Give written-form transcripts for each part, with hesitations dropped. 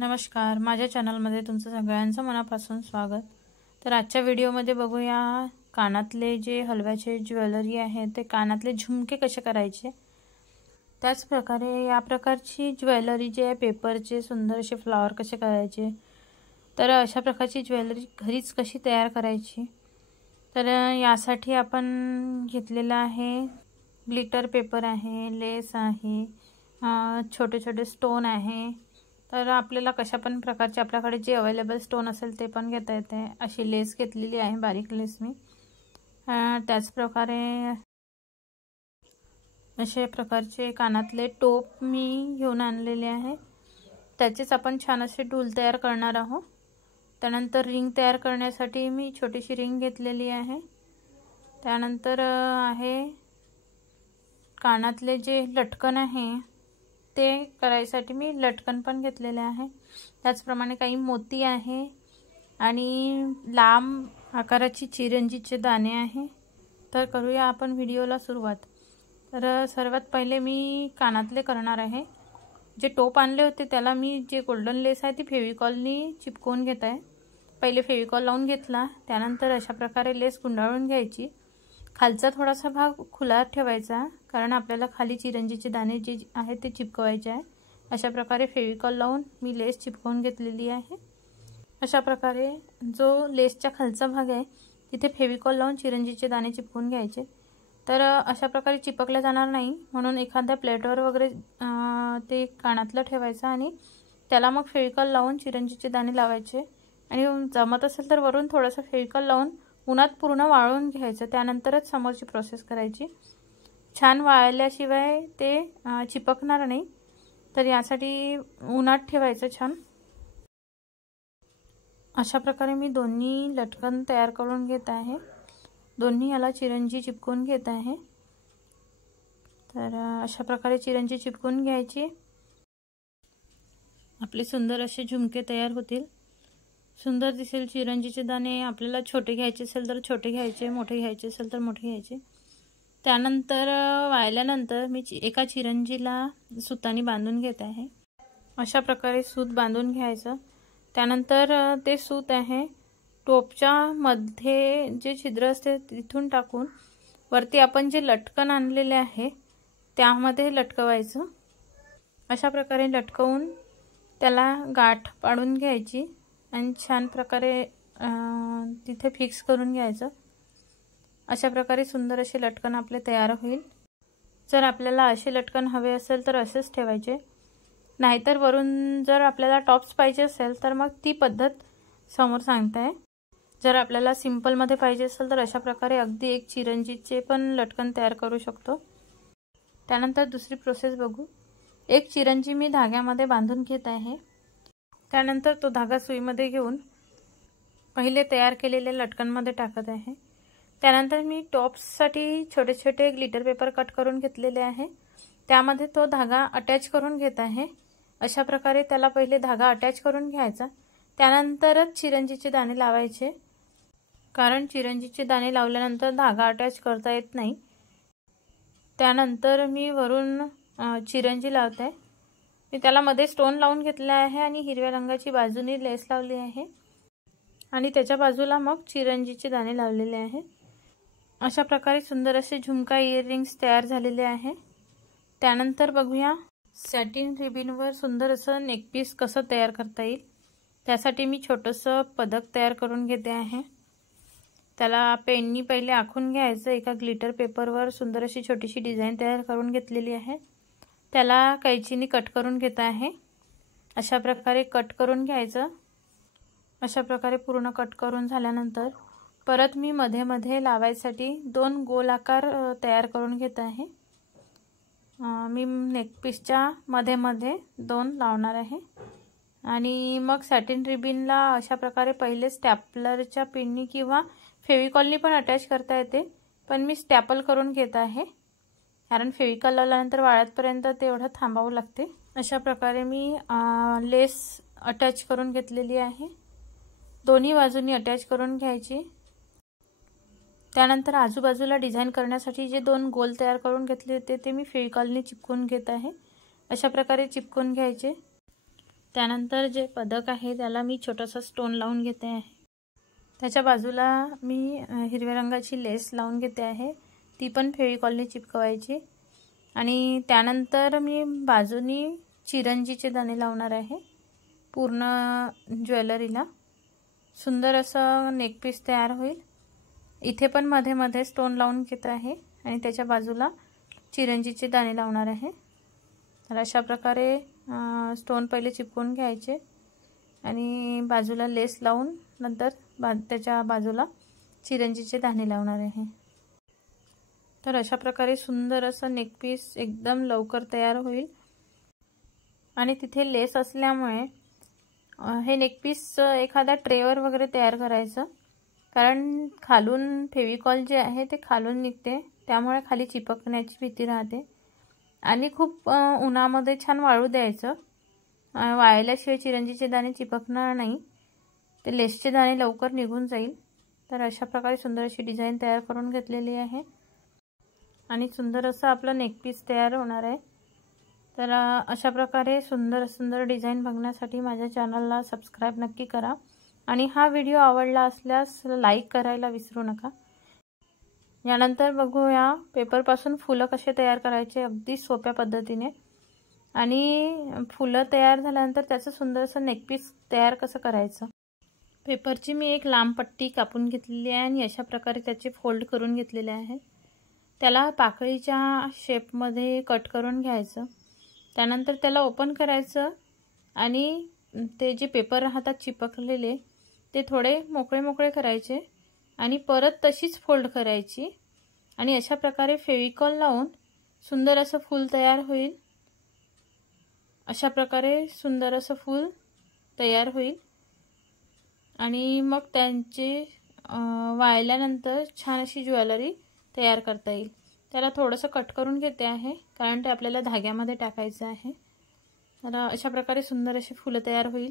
नमस्कार, माझ्या चॅनलमध्ये तुमचं सगळ्यांचं मनापासून स्वागत। तर आजच्या व्हिडिओमध्ये बघूया कानातले जे हलव्याचे ज्वेलरी आहे ते कानातले झुमके कसे करायचे। त्याच प्रकारे या प्रकारची ज्वेलरी जे आहे पेपरचे सुंदर असे फ्लावर कसे करायचे। तर अशा प्रकारची ज्वेलरी घरीच कशी तयार करायची। तर यासाठी आपण घेतलेला आहे ग्लिटर पेपर आहे, लेस आहे, छोटे छोटे स्टोन आहे। तर आपल्याला कशा पण प्रकारचे आपल्याकडे जे अवेलेबल स्टोन असेल ते पण घेता येते। अशी लेस घेतलेली आहे, बारीक लेस मी। त्याच प्रकारे अशा प्रकारचे कानातले टोप मी घेऊन आणलेले आहे। त्याचेच आपण छान असे डूल तयार करणार आहोत। त्यानंतर रिंग तयार करण्यासाठी मी छोटीशी रिंग घेतलेली आहे। त्यानंतर आहे कानातले जे लटकन आहे ते करायसाठी मी लटकन पण घेतलेले आहे। त्याचप्रमाणे काही मोती आहे आणि लांब आकाराची चिरंजीचे दाणे आहे। तर करूया आपण व्हिडिओला सुरुवात। तर सर्वात पहिले मी कानातले करणार आहे। जे टोप आणले होते त्याला मी जे गोल्डन लेस आहे ती फेविकॉलनी चिपकवून घेत आहे। पहिले फेविकॉल लावून घेतला, त्यानंतर अशा प्रकारे लेस गुंडाळून घ्यायची। खालचा थोडासा भाग खुला ठेवायचा कारण आपल्याला खाली चिरंजीचे दाणे जे आहे ते चिपकवायचे आहे। अशा प्रकारे फेविकॉल लावून मी लेस चिपकवून घेतलेली आहे। अशा प्रकारे जो लेसचा खालचा भाग आहे तिथे फेविकॉल लावून चिरंजीचे दाणे चिपकवून घ्यायचे। तर अशा प्रकारे चिपकले जाणार नाही म्हणून एखाद्या प्लेटवर वगैरे ते कानातलं ठेवायचं आणि त्याला मग फेविकॉल लावून चिरंजीचे दाणे लावायचे आणि जमत असेल तर वरून थोडंसं फेविकॉल लावून उन्हात पूर्ण वाळवून घ्यायचं। त्यानंतरच समोरची प्रोसेस करायची। छान वाळल्याशिवाय ते चिपकणार नाही, तर यासाठी उन्हात ठेवायचं छान। अशा प्रकारे मी दोन्ही लटकन तयार करून घेत आहे। दोन्ही याला चिरंजी चिपकवून घेत आहे। तर अशा प्रकारे चिरंजी चिपकवून घ्यायची। आपले सुंदर असे झुमके तयार होतील। सुंदर दिसेल चिरंजीचे दाणे। आपल्याला छोटे घ्यायचे असेल तर छोटे घ्यायचे, मोठे घ्यायचे असेल तर मोठे घ्यायचे। त्यानंतर वाळल्यानंतर मी एका चिरंजीला सुताने बांधून घेत आहे। अशा प्रकारे सूत बांधून घ्यायचं। त्यानंतर ते सूत आहे टोपच्या मध्ये जे छिद्र असते तिथून टाकून वरती आपण जे लटकन आणलेले आहे त्यामध्ये लटकवायचं। अशा प्रकारे लटकवून त्याला गाठ पाडून घ्यायची आणि छान प्रकारे तिथे फिक्स करून घ्यायचं। अशा प्रकारे सुंदर असे लटकन आपले तयार होईल। जर आपल्याला असे लटकन हवे असेल तर असेच ठेवायचे, नाहीतर वरून जर आपल्याला टॉप्स पाहिजे असेल तर मग ती पद्धत समोर सांगताय। जर आपल्याला सिंपल मध्ये पाहिजे असेल तर अशा प्रकारे अगदी एक चिरंजीचे पण लटकन तयार करू शकतो। त्यानंतर दुसरी प्रोसेस बघू। एक चिरंजी मी धाग्यामध्ये बांधून घेत आहे। त्यानंतर तो धागा सुईमध्ये घेऊन पहिले तयार केलेले लटकनमध्ये टाकत आहे। त्यानंतर मी टॉप्ससाठी छोटे छोटे ग्लिटर पेपर कट करून घेतलेले आहे। त्यामध्ये तो धागा अटॅच करून घेत आहे। अशा प्रकारे त्याला पहिले धागा अटॅच करून घ्यायचा, त्यानंतरच चिरंजीचे दाणे लावायचे। कारण चिरंजीचे दाणे लावल्यानंतर धागा अटॅच करता येत नाही। त्यानंतर मी वरून चिरंजी लावते। मी त्याला मध्ये स्टोन लावून घेतले आहे आणि हिरव्या रंगाची बाजूनी लेस लावली आहे आणि त्याच्या बाजूला मग चिरंजीचे दाणे लावलेले आहे। अशा प्रकारे सुंदर असे झुमका इयरिंग्स तयार झालेले आहे। त्यानंतर बघूया सॅटिन रिबिनवर सुंदर असं नेकपीस कसं तयार करता येईल। त्यासाठी मी छोटंसं पदक तयार करून घेते आहे। त्याला पेननी पहिले आखून घ्यायचं। एका ग्लिटर पेपरवर सुंदर अशी छोटीशी डिझाईन तयार करून घेतलेली आहे। त्याला कैचीने कट करून घेत आहे। अशा प्रकारे कट करून घ्यायचं। अशा प्रकारे पूर्ण कट करून झाल्यानंतर परत मी मध्ये मध्ये लावायसाठी दोन गोल आकार तयार करून घेत आहे। मी नेकपीसच्या मध्ये मध्ये दोन लावणार आहे आणि मग सॅटिन रिबिनला अशा प्रकारे पहिले स्टॅपलरच्या पिननी किंवा फेविकॉलनी पण अटॅच करता येते, पण मी स्टॅपल करून घेत आहे कारण फेविकॉल लावल्यानंतर वाळतपर्यंत ते एवढं थांबावं लागते। अशा प्रकारे मी लेस अटॅच करून घेतलेली आहे। दोन्ही बाजूंनी अटॅच करून घ्यायची। त्यानंतर आजूबाजूला डिझाइन करण्यासाठी जे दोन गोल तयार करून घेतले होते ते मी फेविकॉलनी चिपकवून घेत आहे। अशा प्रकारे चिपकवून घ्यायचे। त्यानंतर जे पदक आहे त्याला मी छोटासा स्टोन लावून घेते आहे. त्याच्या बाजूला मी हिरव्या रंगाची लेस लावून घेते आहे, ती पण फेविकॉलने चिपकवायची. आणि त्यानंतर मी बाजूनी चिरंजीचे दाणे लावणार आहे पूर्ण ज्वेलरीला. सुंदर असं नेकपीस तयार होईल. इथे पण मध्ये मध्ये स्टोन लावून घेत आहे आणि त्याच्या बाजूला चिरंजीचे दाणे लावणार आहे. तर अशा प्रकारे स्टोन पहिले चिपकवून घ्यायचे आणि बाजूला लेस लावून नंतर त्याच्या बाजूला चिरंजीचे दाणे लावणार आहे. तर अशा प्रकारे सुंदर असं नेकपीस एकदम लवकर तयार होईल. आणि तिथे लेस असल्यामुळे हे नेकपीस एखाद्या ट्रेवर वगैरे तयार करायचं, कारण खालून फेविकॉल जे आहे ते खालून निघते, त्यामुळे खाली चिपकण्याची भीती राहते. आणि खूप उन्हामध्ये छान वाळू द्यायचं, वाळल्याशिवाय चिरंजीचे दाणे चिपकणार नाही, ते लेसचे दाणे लवकर निघून जाईल. तर अशा प्रकारे सुंदर अशी डिझाईन तयार करून घेतलेली आहे आणि सुंदर असं आपलं नेकपीस तयार होणार आहे. तर अशा प्रकारे सुंदर सुंदर डिझाईन बघण्यासाठी माझ्या चॅनलला सबस्क्राईब नक्की करा आणि हा व्हिडिओ आवडला असल्यास लाईक करायला विसरू नका. यानंतर बघूया पेपरपासून फुलं कसे तयार करायचे अगदी सोप्या पद्धतीने. आणि फुलं तयार झाल्यानंतर त्याचं सुंदर असं नेकपीस तयार कसं करायचं. पेपरची मी एक लांब पट्टी कापून घेतलेली आहे आणि अशा प्रकारे त्याचे फोल्ड करून घेतलेले आहे. त्याला पाकळीच्या शेपमध्ये कट करून घ्यायचं. त्यानंतर त्याला ओपन करायचं आणि ते जे पेपर राहतात चिपकलेले ते थोडे मोकळे मोकळे करायचे आणि परत तशीच फोल्ड करायची आणि अशा प्रकारे फेविकॉल लावून सुंदर असं फूल तयार होईल. अशा प्रकारे सुंदर असं फूल तयार होईल आणि मग त्यांचे वाळल्यानंतर छान अशी ज्वेलरी तयार करता येईल. त्याला थोडंसं कट करून घेते आहे, कारण ते आपल्याला धाग्यामध्ये टाकायचं आहे. तर अशा प्रकारे सुंदर अशी फुलं तयार होईल.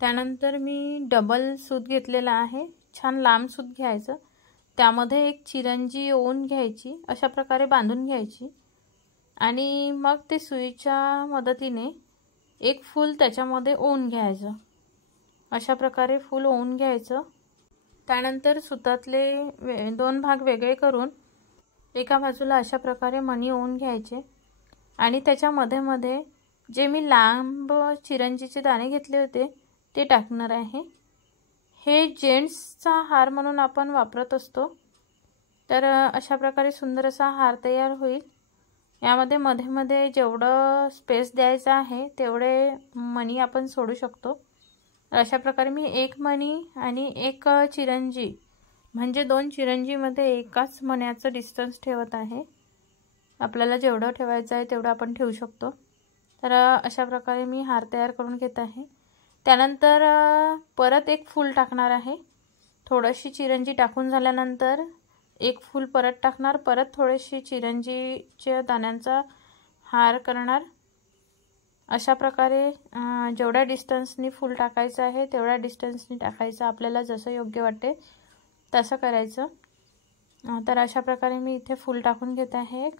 त्यानंतर मी डबल सूत घेतलेला आहे, छान लांब सूत घ्यायचं, त्यामध्ये एक चिरंजी ओवून घ्यायची, अशा प्रकारे बांधून घ्यायची आणि मग ते सुईच्या मदतीने एक फूल त्याच्यामध्ये ओवून घ्यायचं. अशा प्रकारे फूल ओवून घ्यायचं. त्यानंतर सुतातले दोन भाग वेगळे करून एका बाजूला अशा प्रकारे मणी ओवून घ्यायचे आणि त्याच्या मध्ये मध्ये जे मी लांब चिरंजीचे दाणे घेतले होते ते टाकणार आहे. हे जेंट्सचा हार म्हणून आपण वापरत असतो. तर अशा प्रकारे सुंदर असा हार तयार होईल. यामध्ये मध्ये मध्ये जेवढं स्पेस द्यायचं आहे तेवढे मणी आपण सोडू शकतो. अशा प्रकारे मी एक मणी आणि एक चिरंजी म्हणजे दोन चिरंजीमध्ये एकाच मण्याचं डिस्टन्स ठेवत आहे. आपल्याला जेवढं ठेवायचं आहे तेवढं आपण ठेवू शकतो. तर अशा प्रकारे मी हार तयार करून घेत आहे. त्यानंतर परत एक फूल टाकणार आहे. थोडीशी चिरंजी टाकून झाल्यानंतर एक फूल परत टाकणार, परत थोडीशी चिरंजीच्या दाण्यांचा हार करणार. अशा प्रकारे जेवढ्या डिस्टन्सनी फूल टाकायचं आहे तेवढ्या डिस्टन्सनी टाकायचं, आपल्याला जसं योग्य वाटते तसं करायचं. तर अशा प्रकारे मी इथे फूल टाकून घेत आहे.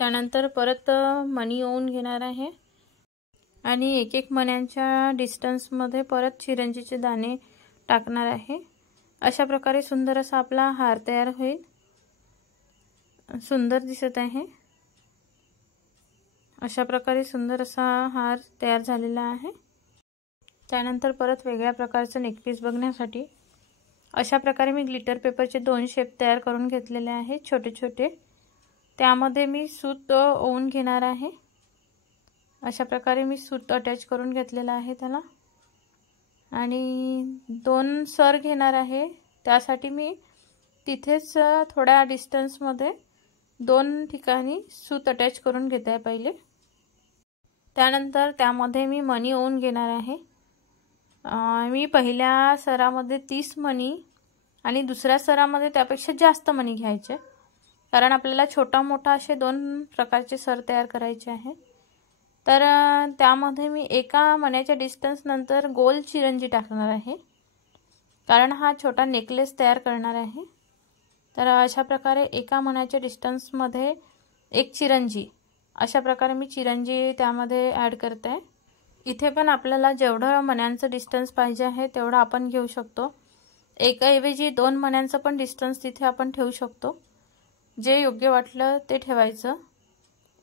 त्यानंतर परत मणी ओवून घेणार आहे आणि एक एक मण्यांच्या डिस्टन्समध्ये परत चिरंजीचे दाणे टाकणार आहे. अशा प्रकारे सुंदर असा आपला हार तयार होईल. सुंदर दिसत आहे. अशा प्रकारे सुंदर असा हार तयार झालेला आहे. त्यानंतर परत वेगळ्या प्रकारचं नेकपीस बघण्यासाठी अशा प्रकारे मी ग्लिटर पेपरचे दोन शेप तयार करून घेतलेले आहेत छोटे छोटे. त्यामध्ये मी सूत ओवून घेणार आहे. अशा प्रकारे मी सूत अटॅच करून घेतलेला आहे त्याला आणि दोन सर घेणार आहे. त्यासाठी मी तिथेच थोड्या डिस्टन्समध्ये दोन ठिकाणी सूत अटॅच करून घेत आहे पहिले. त्यानंतर त्यामध्ये मी मणी ओवून घेणार आहे. मी पहिल्या सरामध्ये 30 मणी आणि दुसऱ्या सरामध्ये त्यापेक्षा जास्त मणी घ्यायचे, कारण आपल्याला छोटा मोठा असे दोन प्रकारचे सर तयार करायचे आहे. तर त्यामध्ये मी एका मण्याच्या डिस्टन्स नंतर गोल चिरंजी टाकणार आहे, कारण हा छोटा नेकलेस तयार करणार आहे. तर अशा प्रकारे एका मण्याच्या डिस्टन्समध्ये एक चिरंजी अशा प्रकारे मी चिरंजी त्यामध्ये ॲड करते आहे। इथे पण आपल्याला जेवढं मण्यांचं डिस्टन्स पाहिजे आहे तेवढं आपण घेऊ शकतो। एकाऐवजी 2 मण्यांचं पण डिस्टन्स तिथे आपण ठेवू शकतो, जे योग्य वाटलं ते ठेवायचं।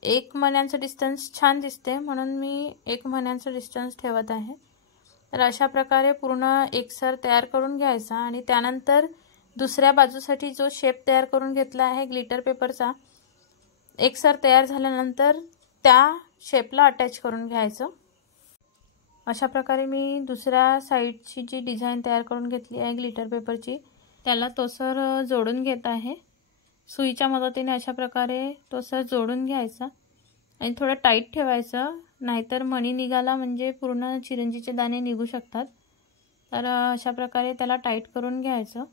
1 मण्यांचं डिस्टन्स छान दिसते म्हणून मी 1 मण्यांचं डिस्टन्स ठेवत आहे। तर अशा प्रकारे पूर्ण एकसर तयार करून घ्यायचा आणि त्यानंतर दुसऱ्या बाजूसाठी जो शेप तयार करून घेतला आहे ग्लिटर पेपरचा, एकसर तयार झाल्यानंतर त्या शेपला अटॅच करून घ्यायचं। अशा प्रकारे मी दुसऱ्या साइडची जी डिझाइन तयार करून घेतली आहे ग्लिटर पेपरची, त्याला तोसर जोडून घेत आहे। सुईच्या मदतीने अशा प्रकारे तोसर जोडून घ्यायचा आणि थोडं टाईट ठेवायचं, नाहीतर मणी निघाला म्हणजे पूर्ण चिरंजीचे दाणे निघू शकतात। तर अशा प्रकारे त्याला टाईट करून घ्यायचं।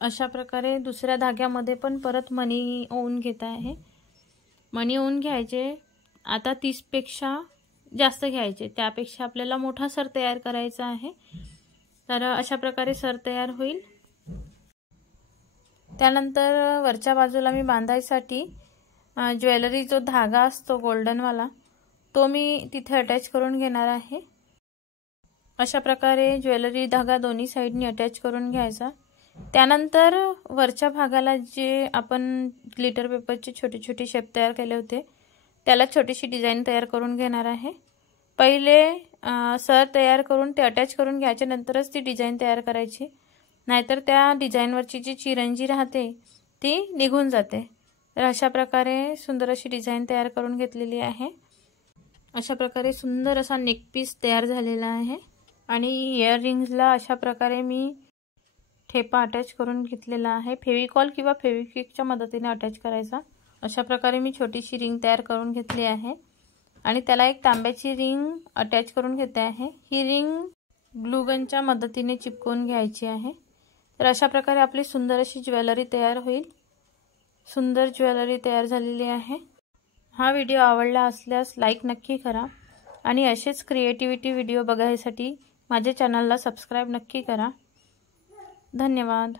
अशा प्रकारे दुसऱ्या धाग्यामध्ये पण परत मणी ओवून घेत आहे। मणी ओवून घ्यायचे, आता 30 पेक्षा जास्त घ्यायचे, त्यापेक्षा आपल्याला मोठा सर तयार करायचा आहे। तर अशा प्रकारे सर तयार होईल। त्यानंतर वरच्या बाजूला मी बांधायसाठी ज्वेलरी जो धागा असतो गोल्डनवाला, तो मी तिथे अटॅच करून घेणार आहे। अशा प्रकारे ज्वेलरी धागा दोन्ही साइडनी अटॅच करून घ्यायचा। त्यानंतर वरच्या भागाला जे आपण ग्लिटर पेपरचे छोटे छोटे शेप तयार केले होते, त्याला छोटीशी डिझाइन तयार करून घेणार आहे। पहिले सर तयार करून ते अटॅच करून घ्यायचे, नंतरच ती डिझाइन तयार करायची, नाहीतर त्या डिझाइनवरची जी चिरंजी राहते ती निघून जाते। तर अशा प्रकारे सुंदर अशी डिझाइन तयार करून घेतलेली आहे। अशा प्रकारे सुंदर असा नेक पीस तयार झालेला आहे आणि इयररिंग्सला अशा प्रकारे मी ठेपा अटॅच करून घेतलेला आहे। फेविकॉल किंवा फेविक्विकच्या मदतीने अटॅच करायचा। अशा प्रकारे मी छोटीशी रिंग तयार करून घेतली आहे आणि त्याला एक तांब्याची रिंग अटॅच करून घेते आहे। ही रिंग ग्लू गनच्या मदतीने चिपकवून घ्यायची आहे। तर अशा प्रकारे आपली सुंदर अशी ज्वेलरी तयार होईल। सुंदर ज्वेलरी तयार झालेली आहे। हा व्हिडिओ आवडला असल्यास लाईक नक्की करा आणि असेच क्रिएटिव्हिटी व्हिडिओ बघण्यासाठी माझ्या चॅनलला सबस्क्राइब नक्की करा। धन्यवाद।